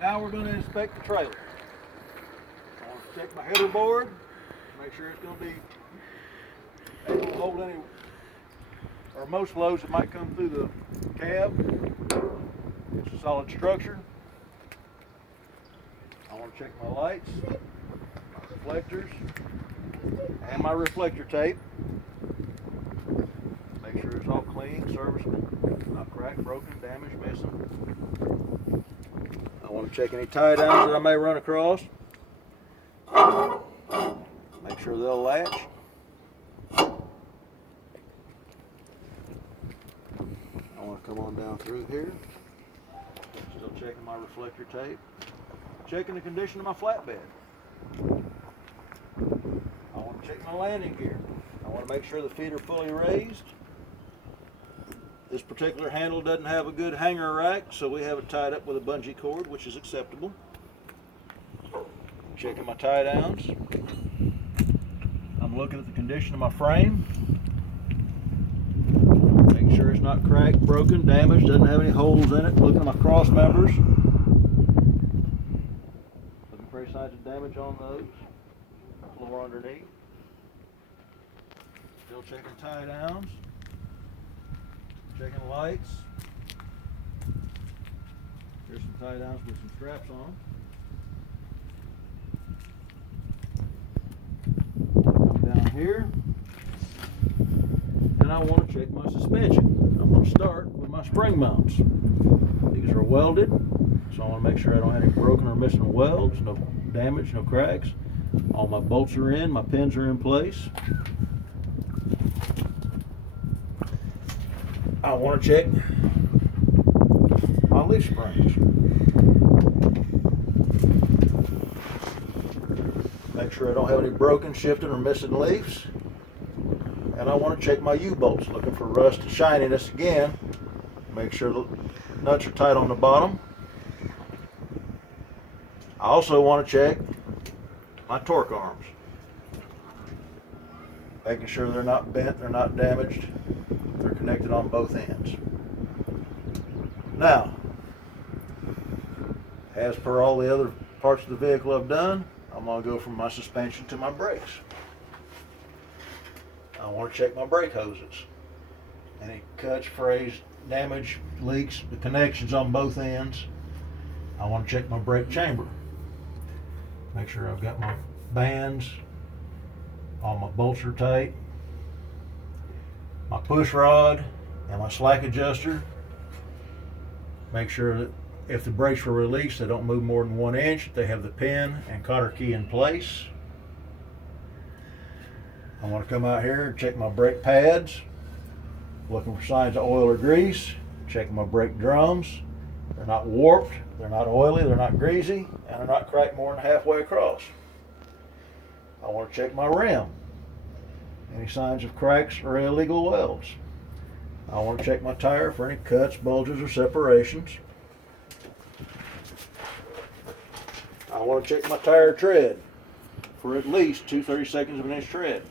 Now we're going to inspect the trailer. I want to check my header board, make sure it's going to be able to hold any or most loads that might come through the cab. It's a solid structure. I want to check my lights, my reflectors, and my reflector tape. Make sure it's all clean, serviceable, not cracked, broken, damaged, missing. I want to check any tie downs that I may run across. Make sure they'll latch. I want to come on down through here. Still checking my reflector tape. Checking the condition of my flatbed. I want to check my landing gear. I want to make sure the feet are fully raised. This particular handle doesn't have a good hanger rack, so we have it tied up with a bungee cord, which is acceptable. Checking my tie downs. I'm looking at the condition of my frame. Making sure it's not cracked, broken, damaged, doesn't have any holes in it. Looking at my cross members. Looking for any signs of damage on those. Floor underneath. Still checking tie downs. Checking lights. Here's some tie downs with some straps on them. Come down here. And I want to check my suspension. I'm going to start with my spring mounts. These are welded, so I want to make sure I don't have any broken or missing welds, no damage, no cracks. All my bolts are in, my pins are in place. I want to check my leaf springs. Make sure I don't have any broken, shifting, or missing leaves. And I want to check my U-bolts, looking for rust and shininess again. Make sure the nuts are tight on the bottom. I also want to check my torque arms. Making sure they're not bent, they're not damaged. They're connected on both ends. Now, as per all the other parts of the vehicle I've done, I'm going to go from my suspension to my brakes. I want to check my brake hoses. Any cuts, frays, damage, leaks, the connections on both ends. I want to check my brake chamber. Make sure I've got my bands, all my bolts are tight. My push rod and my slack adjuster. Make sure that if the brakes were released, they don't move more than 1 inch. They have the pin and cotter key in place. I want to come out here and check my brake pads, looking for signs of oil or grease. Check my brake drums. They're not warped, they're not oily, they're not greasy, and they're not cracked more than halfway across. I want to check my rim. Any signs of cracks or illegal welds. I want to check my tire for any cuts, bulges, or separations. I want to check my tire tread for at least 2/32 of an inch tread.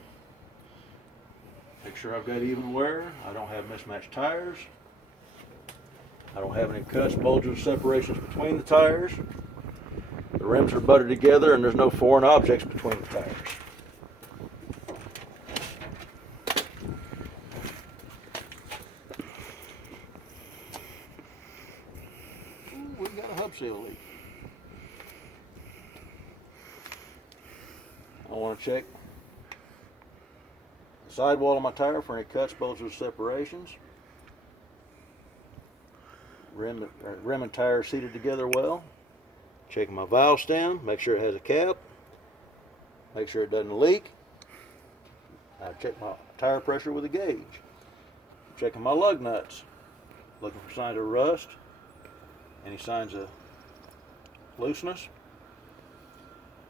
Make sure I've got even wear. I don't have mismatched tires. I don't have any cuts, bulges, or separations between the tires. The rims are butted together and there's no foreign objects between the tires. We got a hub seal leak. I want to check the sidewall of my tire for any cuts, bulges, or separations. Rim and tire are seated together well. Checking my valve stem, make sure it has a cap. Make sure it doesn't leak. I check my tire pressure with a gauge. Checking my lug nuts, looking for signs of rust. Any signs of looseness.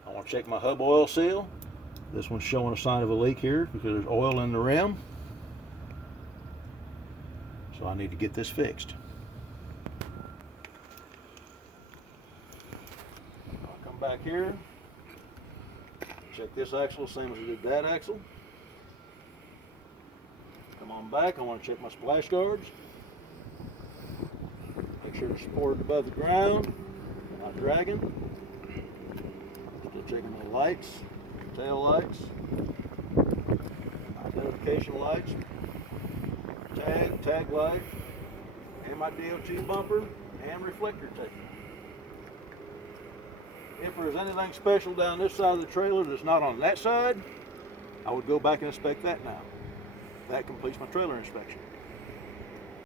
I want to check my hub oil seal. This one's showing a sign of a leak here because there's oil in the rim. So I need to get this fixed. I'll come back here. Check this axle, same as I did that axle. Come on back, I want to check my splash guards. Make sure they're supported above the ground. I Dragon. Still checking my lights, tail lights, identification lights, tag light, and my DOT bumper and reflector tape. If there's anything special down this side of the trailer that's not on that side, I would go back and inspect that now. That completes my trailer inspection.